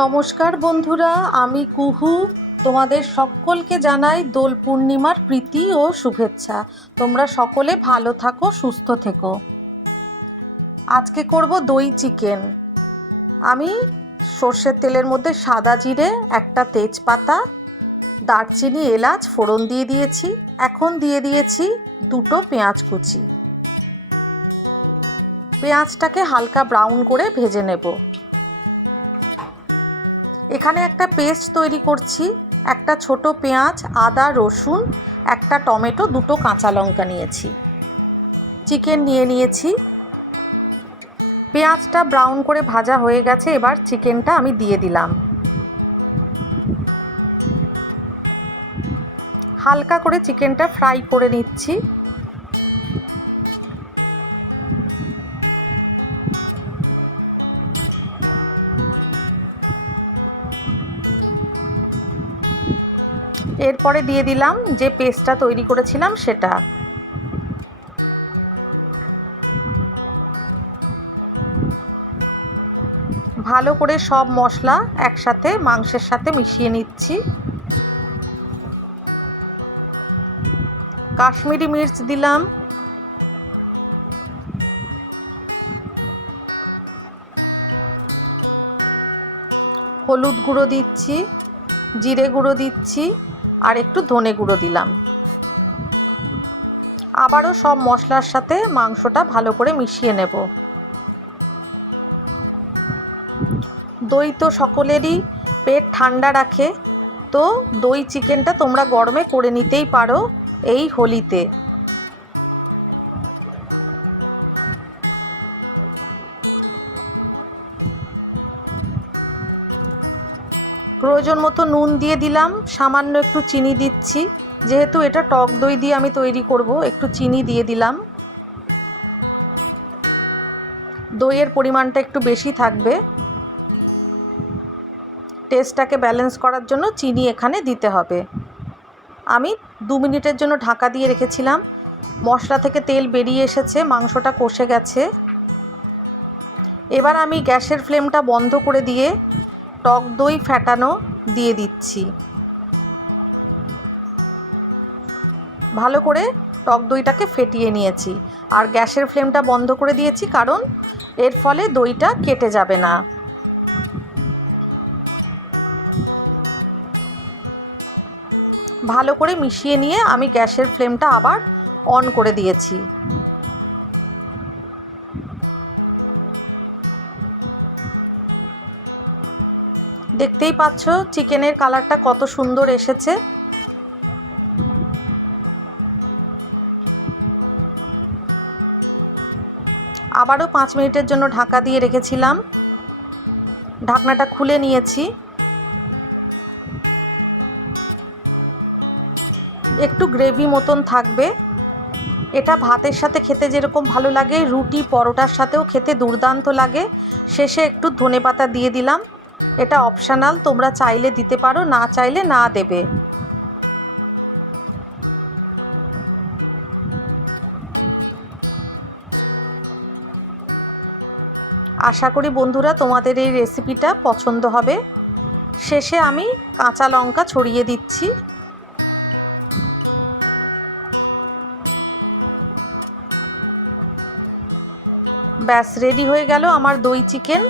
নমস্কার বন্ধুরা, আমি কুহু। তোমাদের সকলকে জানাই দোল পূর্ণিমার প্রীতি ও শুভেচ্ছা। তোমরা সকলে ভালো থাকো, সুস্থ থেকো। আজকে করব দই চিকেন। আমি সর্ষের তেলের মধ্যে সাদা জিরে, একটা তেজপাতা, দারচিনি, এলাচ ফোড়ন দিয়ে দিয়েছি। এখন দিয়ে দিয়েছি দুটো পেঁয়াজ কুচি। পেঁয়াজটাকে হালকা ব্রাউন করে ভেজে নেব। এখানে একটা পেস্ট তৈরি করছি। একটা ছোট পেঁয়াজ, আদা, রসুন, একটা টমেটো, দুটো কাঁচা লঙ্কা নিয়েছি। চিকেন নিয়ে নিয়েছি। পেঁয়াজটা ব্রাউন করে ভাজা হয়ে গেছে। এবার চিকেনটা আমি দিয়ে দিলাম। হালকা করে চিকেনটা ফ্রাই করে নিচ্ছি। এরপরে দিয়ে দিলাম যে পেস্টটা তৈরি করেছিলাম সেটা। ভালো করে সব মশলা একসাথে মাংসের সাথে মিশিয়ে নিচ্ছি। কাশ্মীরি মির্চ দিলাম, হলুদ গুঁড়ো দিচ্ছি, জিরে গুঁড়ো দিচ্ছি, আর একটু ধনে গুঁড়ো দিলাম। আবারও সব মশলার সাথে মাংসটা ভালো করে মিশিয়ে নেব। দই তো সকলেরই পেট ঠান্ডা রাখে, তো দই চিকেনটা তোমরা গরমে করে নিতেই পারো এই হোলিতে। প্রয়োজন মতো নুন দিয়ে দিলাম, সামান্য একটু চিনি দিচ্ছি। যেহেতু এটা টক দই দিয়ে আমি তৈরি করব, একটু চিনি দিয়ে দিলাম। দইয়ের পরিমাণটা একটু বেশি থাকবে। টেস্টটাকে ব্যালেন্স করার জন্য চিনি এখানে দিতে হবে। আমি 2 মিনিটের জন্য ঢাকা দিয়ে রেখেছিলাম। মশলা থেকে তেল বেরিয়ে এসেছে, মাংসটা কষে গেছে। এবার আমি গ্যাসের ফ্লেমটা বন্ধ করে দিয়ে টক দই ফ্যাটানো দিয়ে দিচ্ছি। ভালো করে টক দইটাকে ফেটিয়ে নিয়েছি, আর গ্যাসের ফ্লেমটা বন্ধ করে দিয়েছি, কারণ এর ফলে দইটা কেটে যাবে না। ভালো করে মিশিয়ে নিয়ে আমি গ্যাসের ফ্লেমটা আবার অন করে দিয়েছি। দেখতেই পাচ্ছ চিকেনের কালারটা কত সুন্দর এসেছে। আবারও 5 মিনিটের জন্য ঢাকা দিয়ে রেখেছিলাম। ঢাকনাটা খুলে নিয়েছি। একটু গ্রেভি মতন থাকবে। এটা ভাতের সাথে খেতে যেরকম ভালো লাগে, রুটি পরোটার সাথেও খেতে দুর্দান্ত লাগে। শেষে একটু ধনেপাতা দিয়ে দিলাম। এটা অপশনাল, তোমরা চাইলে দিতে পারো, না চাইলে না দেবে। আশা করি বন্ধুরা তোমাদের এই রেসিপিটা পছন্দ হবে। শেষে আমি কাঁচা লঙ্কা ছড়িয়ে দিচ্ছি। ব্যাস, রেডি হয়ে গেল আমার দই চিকেন।